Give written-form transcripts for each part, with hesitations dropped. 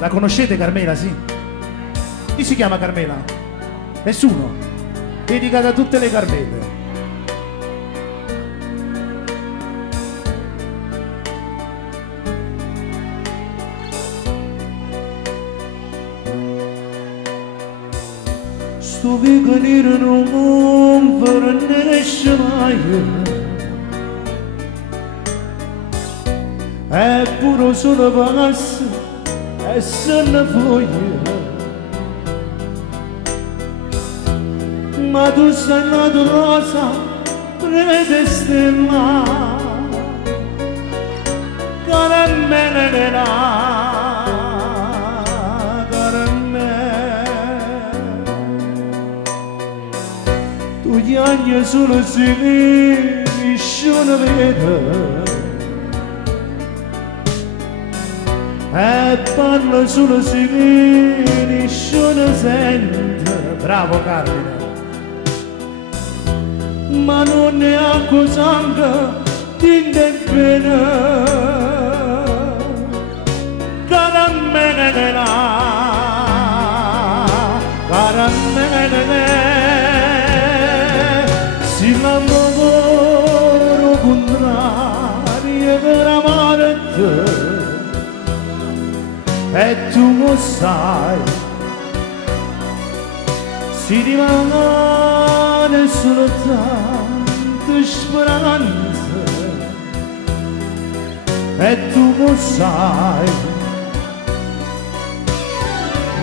La conoscete Carmela, sì? Chi si chiama Carmela? Nessuno? Dedicata a tutte le Carmele. Sto venire non vernesce mai. Eppure solo pagasse e se ne voglia. Ma tu sei nato rosa predestinata, caramella nera, caramella. Tu gli anni solo si finiscono vero e parla solo si finiscono sente. Bravo Carmine. Ma non è acqua sangue di pena, caramella nera, caramella nera. Si l'amore contrario per amarti e tu lo sai, si rimane solo tante speranze e tu lo sai,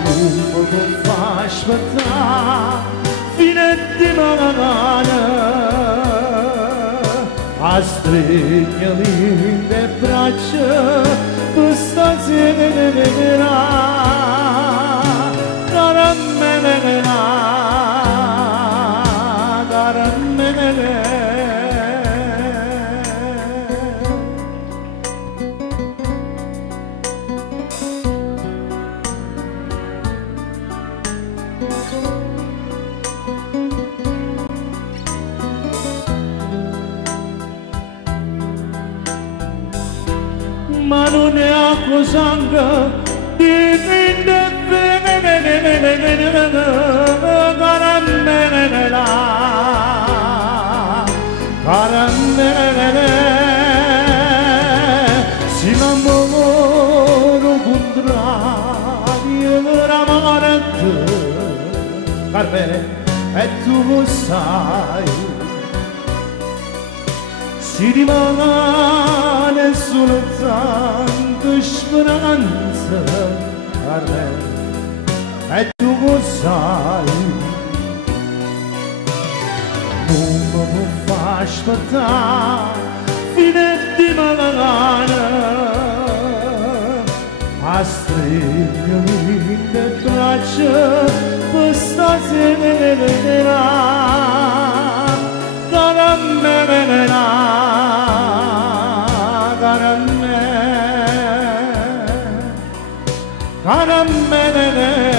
non mi può far aspettare fino a domani a stringermi le braccia per stasera, caramella nera, caramella nera. Ma non è acqua sangue di caramella nera, caramella nera. Si l'amore contrario per amarti, Carmela, e tu lo sai, si rimane solo tante speranze, Carmela, e tu lo sai, non mi può far aspettare fino a domani a stringermi le braccia per stasera, caramella nera, caramella nera, caramella nera.